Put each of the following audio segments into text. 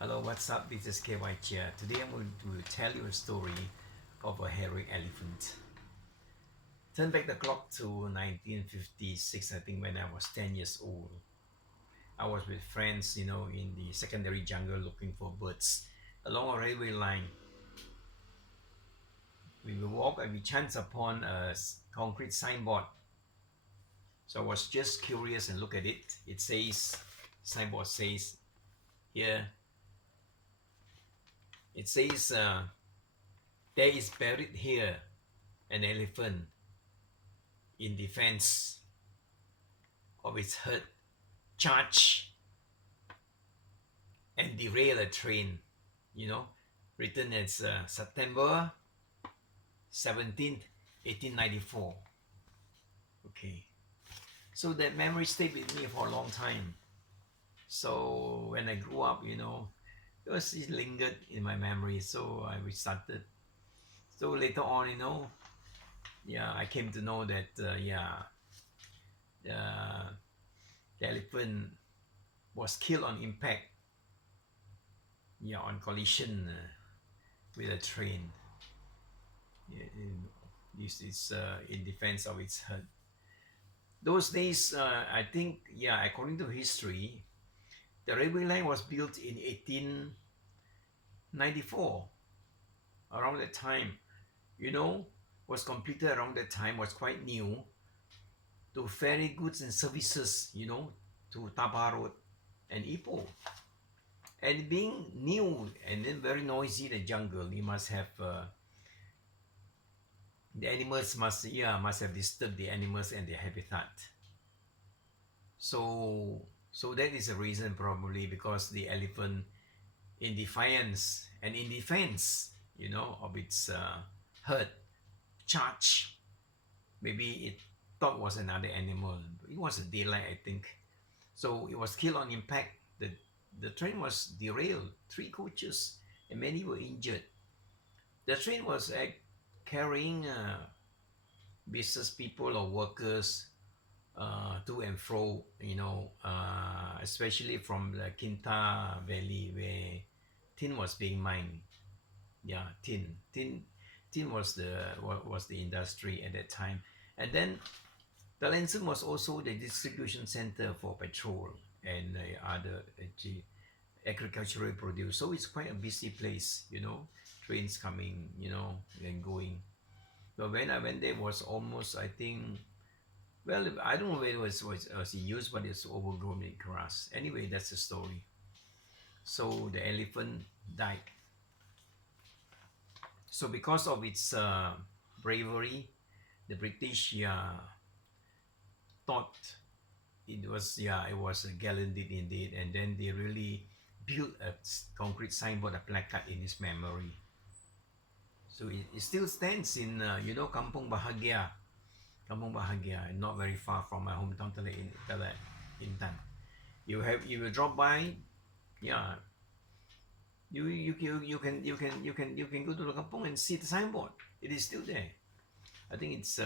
Hello, what's up? This is KY Chia. Today I'm going to tell you a story of a hairy elephant. Turn back the clock to 1956, I think, when I was 10 years old. I was with friends, in the secondary jungle looking for birds along a railway line. We will walk and we chance upon a concrete signboard. So I was just curious and look at it. Signboard says here, it says, there is buried here an elephant in defense of its herd, charge and derail a train, you know, written as September 17th, 1894. Okay, so that memory stayed with me for a long time. So when I grew up, it lingered in my memory, so I restarted. So later on, I came to know that, uh, the elephant was killed on impact, on collision with a train. This is in defense of its herd. Those days, I think, according to history, the railway line was built in 1894. Around that time, was completed around that time, was quite new to ferry goods and services, to Taba Road and Ipoh. And being new and then very noisy in the jungle, you must have the animals must have disturbed the animals and their habitat. So that is a reason, probably because the elephant, in defiance and in defense, of its herd, charge. Maybe it thought was another animal. It was a daylight, I think. So it was killed on impact. The train was derailed, 3 coaches, and many were injured. The train was carrying business people or workers to and fro, especially from the Kinta Valley where tin was being mined. Yeah, tin was the industry at that time. And then Teluk Anson was also the distribution center for petrol and other agricultural produce. So it's quite a busy place, trains coming, and going. But when I went there, was almost, I think, well, I don't know whether it was used, but it's overgrown with grass. Anyway, that's the story. So the elephant died. So because of its bravery, the British thought it was a gallant deed indeed, and then they really built a concrete signboard, a placard in his memory. So it still stands in Kampung Bahagia, and not very far from my hometown, Teluk Intan. You will drop by, yeah. You can go to the kampung and see the signboard. It is still there. I think it's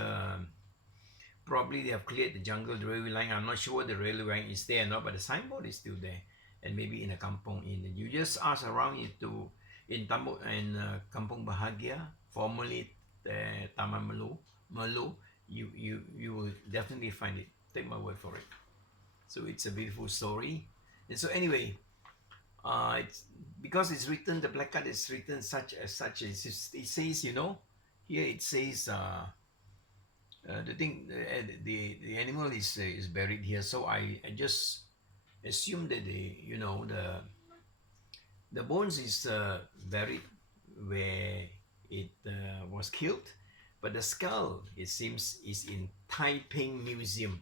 probably they have cleared the jungle, the railway line. I'm not sure the railway line is there or not, but the signboard is still there. And maybe in a kampung you just ask around in Kampung Bahagia, formerly Taman Melo, you will definitely find it. Take my word for it. So it's a beautiful story. And so anyway, it's because it's written, the placard is written such as it says, here it says the thing, the animal is buried here. So I just assume that the bones is buried where it was killed, but the skull, it seems, is in Taiping Museum,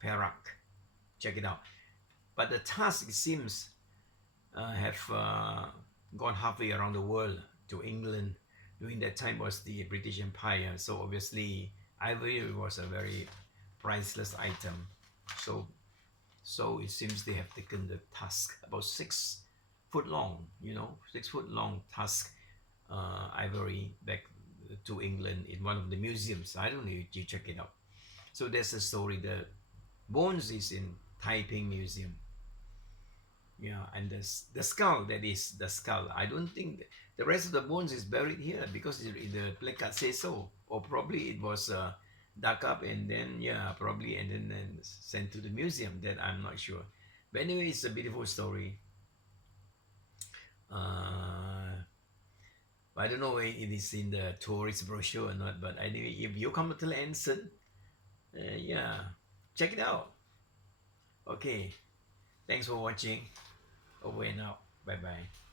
Perak. Check it out. But the tusk, it seems, have gone halfway around the world to England. During that time was the British Empire, so obviously ivory was a very priceless item. So it seems they have taken the tusk, about 6 foot long, 6 foot long tusk, ivory, back to England in one of the museums. I don't know, you check it out. So that's the story. The bones is in Taiping Museum. Yeah, and the skull, that is the skull. I don't think the rest of the bones is buried here because the placard says so. Or probably it was dug up and then, yeah, probably, and then sent to the museum. That I'm not sure. But anyway, it's a beautiful story. Uh, I don't know whether it is in the tourist brochure or not, but anyway, if you come to Teluk Anson, yeah, check it out. Okay, thanks for watching. Over and out. Bye bye.